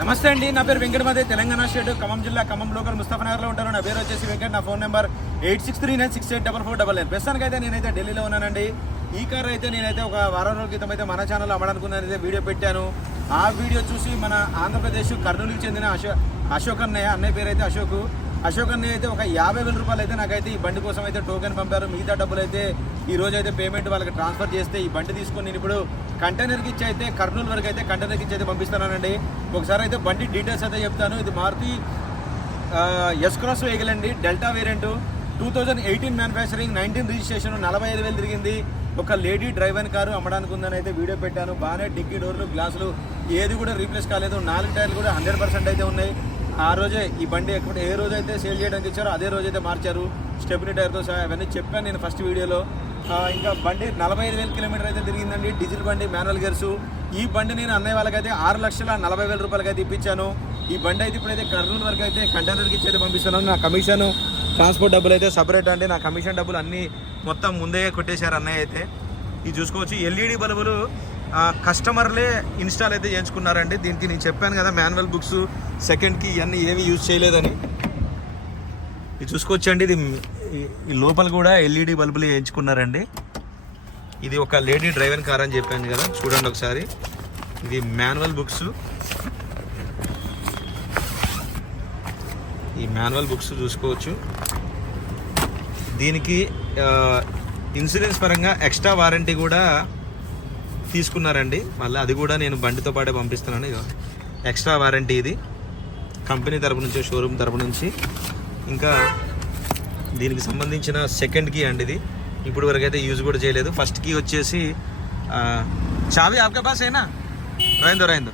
నమస్తే అండి నా పేరు వెంకటమదే తెలంగాణ స్టేట్ ఖమ్మం జిల్లా ఖమ్మం లోకల్ ముస్తఫనగర్లో ఉంటాను. నా పేరు వచ్చేసి వెంకట్ నా phone number eight six three nine six eight double four double nine ప్రస్తుతానికి అయితే నేనైతే ఢిల్లీలో ఉన్నానండి. ఈ కార్ అయితే నేనైతే ఒక వారం రోజుల క్రితం అయితే మన ఛానల్ అమ్మడానుకున్నాను అయితే వీడియో పెట్టాను. ఆ వీడియో చూసి మన ఆంధ్రప్రదేశ్ కర్నూలుకి చెందిన అశో అశోక్ అన్నయ్య అన్నయ్య పేరు అయితే అశోక్. అశోక్ అన్నయ్య అయితే ఒక యాభై వేల రూపాయలు అయితే నాకైతే ఈ బండి కోసం అయితే టోకెన్ పంపారు. మిగతా డబ్బులు అయితే ఈ రోజు అయితే పేమెంట్ వాళ్ళకి ట్రాన్స్ఫర్ చేస్తే ఈ బండి తీసుకొని నేను ఇప్పుడు కంటైనర్కి ఇచ్చి అయితే కర్నూలు వరకు అయితే కంటైనర్కి ఇచ్చి అయితే పంపిస్తున్నానండి. ఒకసారి అయితే బండి డీటెయిల్స్ అయితే చెప్తాను. ఇది మారుతి ఎస్ క్రాస్ వెహికల్ అండి. Delta variant two thousand eighteen manufacturing nineteen registration నలభై ఐదు వేలు తిరిగింది. ఒక లేడీ డ్రైవర్ కారు అమ్మడానికి ఉందని అయితే వీడియో పెట్టాను. బాగానే డిక్కీ డోర్లు గ్లాసులు ఏది కూడా రీప్లేస్ కాలేదు. నాలుగు టైర్లు కూడా హండ్రెడ్ పర్సెంట్ అయితే ఉన్నాయి. ఆ రోజే ఈ బండి ఎక్కడ ఏ రోజు అయితే సేల్ చేయడానికి ఇచ్చారో అదే రోజు అయితే మార్చారు స్టెప్ని టైర్తో సహా అవన్నీ చెప్పాను నేను ఫస్ట్ వీడియోలో ఇంకా బండి నలభై ఐదు వేల కిలోమీటర్ అయితే తిరిగిందండి. డీజిల్ బండి మాన్యువల్ గేర్స్ ఈ బండి నేను అన్నయ్య వాళ్ళకైతే ఆరు లక్షల నలభై వేల రూపాయలకైతే ఇప్పించాను. ఈ బండి అయితే ఇప్పుడైతే కర్నూలు వరకు అయితే కంటైనర్కి ఇచ్చేది పంపిస్తున్నాను. నా కమిషన్ ట్రాన్స్పోర్ట్ డబ్బులు అయితే సపరేట్ అండి. నా కమిషన్ డబ్బులు అన్నీ మొత్తం ముందే కొట్టేశారు అన్నయ్య అయితే. ఇది చూసుకోవచ్చు. ఎల్ఈడి బల్బులు కస్టమర్లే ఇన్స్టాల్ అయితే చేయించుకున్నారండి. దీనికి నేను చెప్పాను కదా మాన్యువల్ బుక్స్ సెకండ్కి ఇవన్నీ ఏవి యూజ్ చేయలేదని. ఇది చూసుకోవచ్చండి ఇది ఈ- లోపల కూడా ఎల్ఈడి బల్బులు వేయించుకున్నారండి ఇది ఒక లేడీ డ్రైవర్ కార్ అని చెప్పాను కదా చూడండి ఒకసారి. ఇది మాన్యువల్ బుక్స్. ఈ మాన్యువల్ బుక్స్ చూసుకోవచ్చు. దీనికి ఇన్సూరెన్స్ పరంగా ఎక్స్ట్రా వారంటీ కూడా తీసుకున్నారండి. మళ్ళీ అది కూడా నేను బండితో పాటే పంపిస్తున్నాను. ఎక్స్ట్రా వారంటీ ఇది. కంపెనీ తరపు నుంచి షోరూమ్ తరపు నుంచి. ఇంకా దీనికి సంబంధించిన సెకండ్ కీ అండి ఇది. ఇప్పుడు వరకు అయితే యూజ్ కూడా చేయలేదు. ఫస్ట్ కీ వచ్చేసి చావి ఆప్కే పాస్ అయినా రాయిందో రాయిందో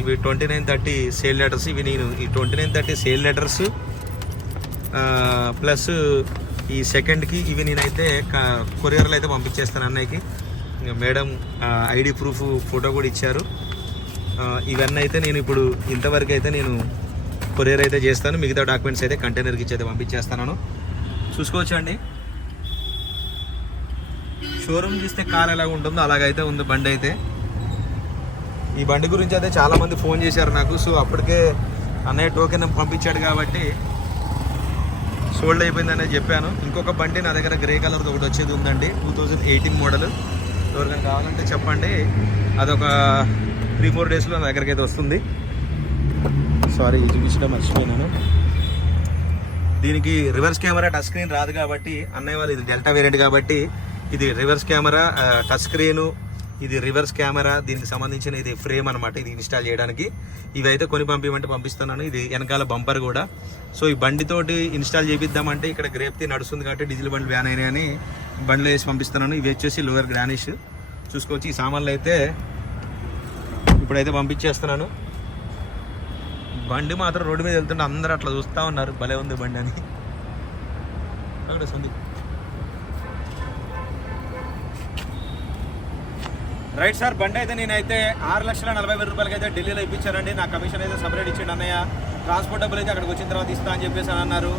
ఇవి twenty nine thirty sale letters. ఇవి నేను ఈ twenty nine thirty sale letters plus ఈ సెకండ్కి ఇవి నేనైతే కొరియర్లో అయితే పంపించేస్తాను అన్నయ్యకి. మేడం ఐడి ప్రూఫ్ ఫోటో కూడా ఇచ్చారు. ఇవన్నీ అయితే నేను ఇప్పుడు ఇంతవరకు అయితే నేను కొరియర్ అయితే చేస్తాను. మిగతా డాక్యుమెంట్స్ అయితే కంటైనర్కి ఇచ్చి అయితే పంపించేస్తాను. చూసుకోవచ్చండి. షోరూమ్ చూస్తే కార్ ఎలా ఉంటుందో అలాగైతే ఉంది బండి అయితే. ఈ బండి గురించి అయితే చాలామంది ఫోన్ చేశారు నాకు. సో అప్పటికే అన్నయ్య టోకెన్ పంపించాడు కాబట్టి సోల్డ్ అయిపోయిందని చెప్పాను. ఇంకొక బండి నా దగ్గర గ్రే కలర్ది ఒకటి వచ్చేది ఉందండి. టూ థౌజండ్ ఎయిటీన్ మోడల్ ఎవరికైనా కావాలంటే చెప్పండి. అదొక త్రీ ఫోర్ డేస్లో నా దగ్గరికి అయితే వస్తుంది. సారీ చూపించడం మర్చిపోయినాను. దీనికి రివర్స్ కెమెరా టచ్ స్క్రీన్ రాదు కాబట్టి అన్నయ్య వాళ్ళు ఇది డెల్టా వేరియంట్ కాబట్టి ఇది రివర్స్ కెమెరా టచ్ స్క్రీను ఇది రివర్స్ కెమెరా దీనికి సంబంధించిన ఇది ఫ్రేమ్ అనమాట ఇది ఇన్స్టాల్ చేయడానికి. ఇవి అయితే కొని పంపించమంటే పంపిస్తున్నాను. ఇది వెనకాల బంపర్ కూడా. సో ఈ బండితోటి ఇన్స్టాల్ చేపిద్దామంటే ఇక్కడ గ్రేప్తి నడుస్తుంది కాబట్టి డీజిల్ బండ్లు వ్యాన్ అయినాయని బండ్లు వేసి పంపిస్తున్నాను. ఇవి వచ్చేసి లోయర్ గ్రానిష్ చూసుకోవచ్చు ఈ సామాన్లు అయితే ఇప్పుడైతే పంపించేస్తున్నాను. బండి మాత్రం రోడ్డు మీద వెళ్తుంటే అందరూ అట్లా చూస్తూ ఉన్నారు. భలే ఉంది బండి అని. అక్కడ సందీప్. రైట్ సార్ బండి అయితే నేనైతే ఆరు లక్షల నలభై వేల రూపాయలకి అయితే ఢిల్లీలో ఇప్పించారండి నా కమిషన్ అయితే సపరేట్ ఇచ్చిండు అన్నయ్య. ట్రాన్స్పోర్ట్ డబ్బులు అయితే అక్కడికి వచ్చిన తర్వాత ఇస్తా అని చెప్పేసి అని అన్నారు.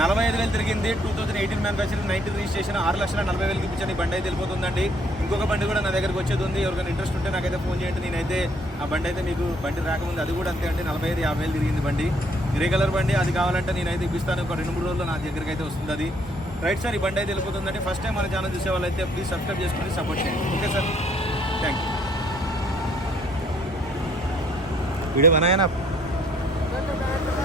నలభై ఐదు వేలు తిరిగింది. Two thousand eighteen manufacturing nineteen registration ఆరు లక్షల నలభై వేలకి ఇప్పించాను. ఈ బండి అయితే వెళ్ళిపోతుందండి. ఇంకొక బండి కూడా నా దగ్గరకు వచ్చేది ఉంది. ఎవరికైనా ఇంట్రెస్ట్ ఉంటే నాకైతే ఫోన్ చేయండి. నేనైతే ఆ బండి అయితే మీకు బండి రాకముందు అది కూడా అంతే అండి. నలభై ఐదు యాభై వేలు తిరిగింది బండి. గ్రే కలర్ బండి. అది కావాలంటే నేనైతే ఇప్పిస్తాను. ఒక రెండు మూడు రోజుల్లో నా దగ్గరికి అయితే వస్తుంది అది. రైట్ సార్ ఈ బండి అయితే వెళ్ళిపోతుందండి. ఫస్ట్ టైం మన ఛానల్ చూసే వాళ్ళైతే ప్లీజ్ సబ్స్క్రైబ్ చేసుకుని సపోర్ట్ చేయండి. Okay sir thank you video बनाया ना आप